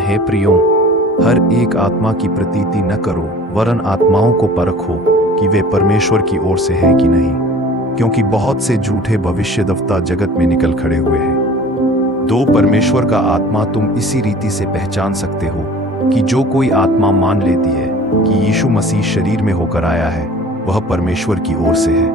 हे प्रियों, हर एक आत्मा की प्रतीति न करो, वरन आत्माओं को परखो कि वे परमेश्वर की ओर से हैं कि नहीं, क्योंकि बहुत से झूठे भविष्यद्वक्ता जगत में निकल खड़े हुए हैं। दो परमेश्वर का आत्मा तुम इसी रीति से पहचान सकते हो कि जो कोई आत्मा मान लेती है कि यीशु मसीह शरीर में होकर आया है, वह परमेश्वर की ओर से है।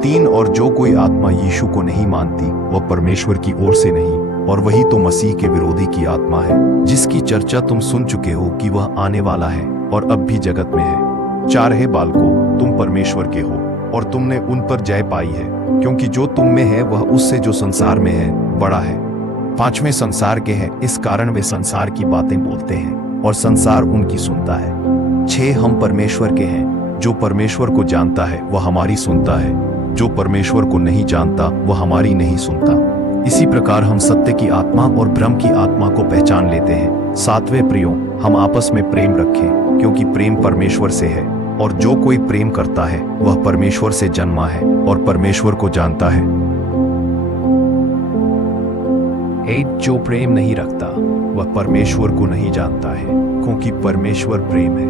3 और जो कोई आत्मा यीशु को नहीं मानती, वह परमेश्वर की ओर से नहीं, और वही तो मसीह के विरोधी की आत्मा है, जिसकी चर्चा तुम सुन चुके हो कि वह आने वाला है और अब भी जगत में है। 4 हे बालकों, तुम परमेश्वर के हो और तुमने उन पर जय पाई है, क्योंकि जो तुम में है वह उससे जो संसार में है बड़ा है। 5वें संसार के हैं, इस कारण वे संसार की बातें बोलते हैं और संसार उनकी सुनता है। 6 हम परमेश्वर के हैं, जो परमेश्वर को जानता है वह हमारी सुनता है, जो परमेश्वर को नहीं जानता वह हमारी नहीं सुनता। इसी प्रकार हम सत्य की आत्मा और भ्रम की आत्मा को पहचान लेते हैं। 7वें प्रियों, हम आपस में प्रेम रखें, क्योंकि प्रेम परमेश्वर से है, और जो कोई प्रेम करता है वह परमेश्वर से जन्मा है और परमेश्वर को जानता है। जो प्रेम नहीं रखता वह परमेश्वर को नहीं जानता है, क्योंकि परमेश्वर प्रेम है।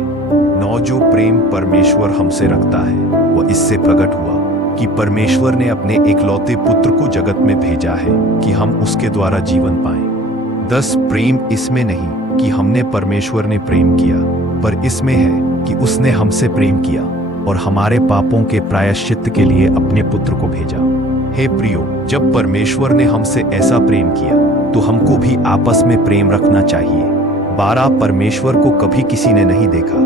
9 जो प्रेम परमेश्वर हमसे रखता है वह इससे प्रकट हुआ कि परमेश्वर ने अपने एकलौते पुत्र को जगत में भेजा है कि हम उसके द्वारा जीवन पाएं। 10 प्रेम इसमें नहीं कि हमने परमेश्वर ने प्रेम किया, पर इसमें है कि उसने हमसे प्रेम किया और हमारे पापों के प्रायश्चित्त के लिए अपने पुत्र को भेजा। हे प्रियो, जब परमेश्वर ने हमसे ऐसा प्रेम किया तो हमको भी आपस में प्रेम रखना चाहिए। 12 परमेश्वर को कभी किसी ने नहीं देखा।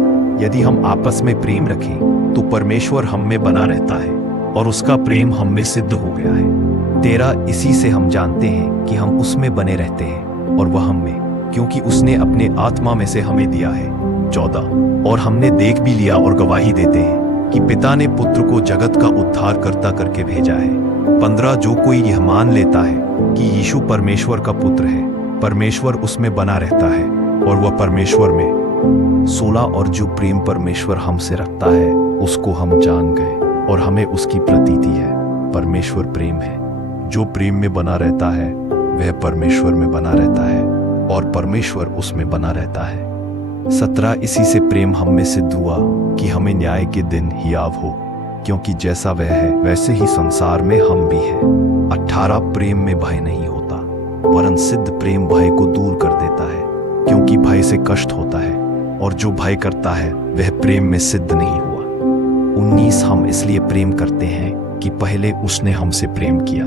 यदि हम आपस में प्रेम रखें तो परमेश्वर हम में बना रहता है और उसका प्रेम हम में सिद्ध हो गया है। 13 इसी से हम जानते हैं कि हम उसमें बने रहते हैं और वह हम में, क्योंकि उसने अपने आत्मा में से हमें दिया है। 14 और हमने देख भी लिया और गवाही देते हैं कि पिता ने पुत्र को जगत का उद्धारकर्ता करके भेजा है। 15 जो कोई यह मान लेता है कि यीशु परमेश्वर का पुत्र है, परमेश्वर उसमें बना रहता है और वह परमेश्वर में। 16 और जो प्रेम परमेश्वर हमसे रखता है उसको हम जान गए और हमें उसकी प्रतीति है। परमेश्वर प्रेम है। जो प्रेम में बना रहता है वह परमेश्वर में बना रहता है और परमेश्वर उसमें बना रहता है। 17 इसी से प्रेम हम में सिद्ध हुआ कि हमें न्याय के दिन हियाव हो, क्योंकि जैसा वह है वैसे ही संसार में हम भी हैं। 18 प्रेम में भय नहीं होता, वरन सिद्ध प्रेम भय को दूर कर देता है, क्योंकि भय से कष्ट होता है, और जो भय करता है वह प्रेम में सिद्ध नहीं हुआ। 19 हम इसलिए प्रेम करते हैं कि पहले उसने हमसे प्रेम किया।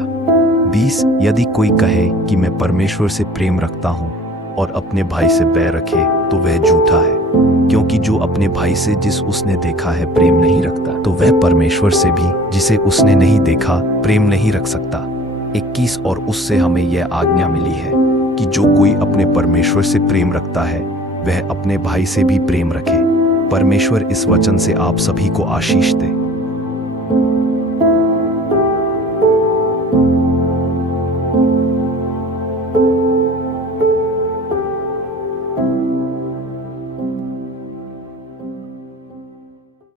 20 यदि कोई कहे कि मैं परमेश्वर से प्रेम रखता हूं और अपने भाई से बैर रखे तो वह झूठा है, क्योंकि जो अपने भाई से जिस उसने देखा है प्रेम नहीं रखता, तो वह परमेश्वर से भी जिसे उसने नहीं देखा प्रेम नहीं रख सकता। 21 और उससे हमें यह आज्ञा मिली है कि जो कोई अपने परमेश्वर से प्रेम रखता है वह अपने भाई से भी प्रेम रखे। परमेश्वर इस वचन से आप सभी को आशीष दे।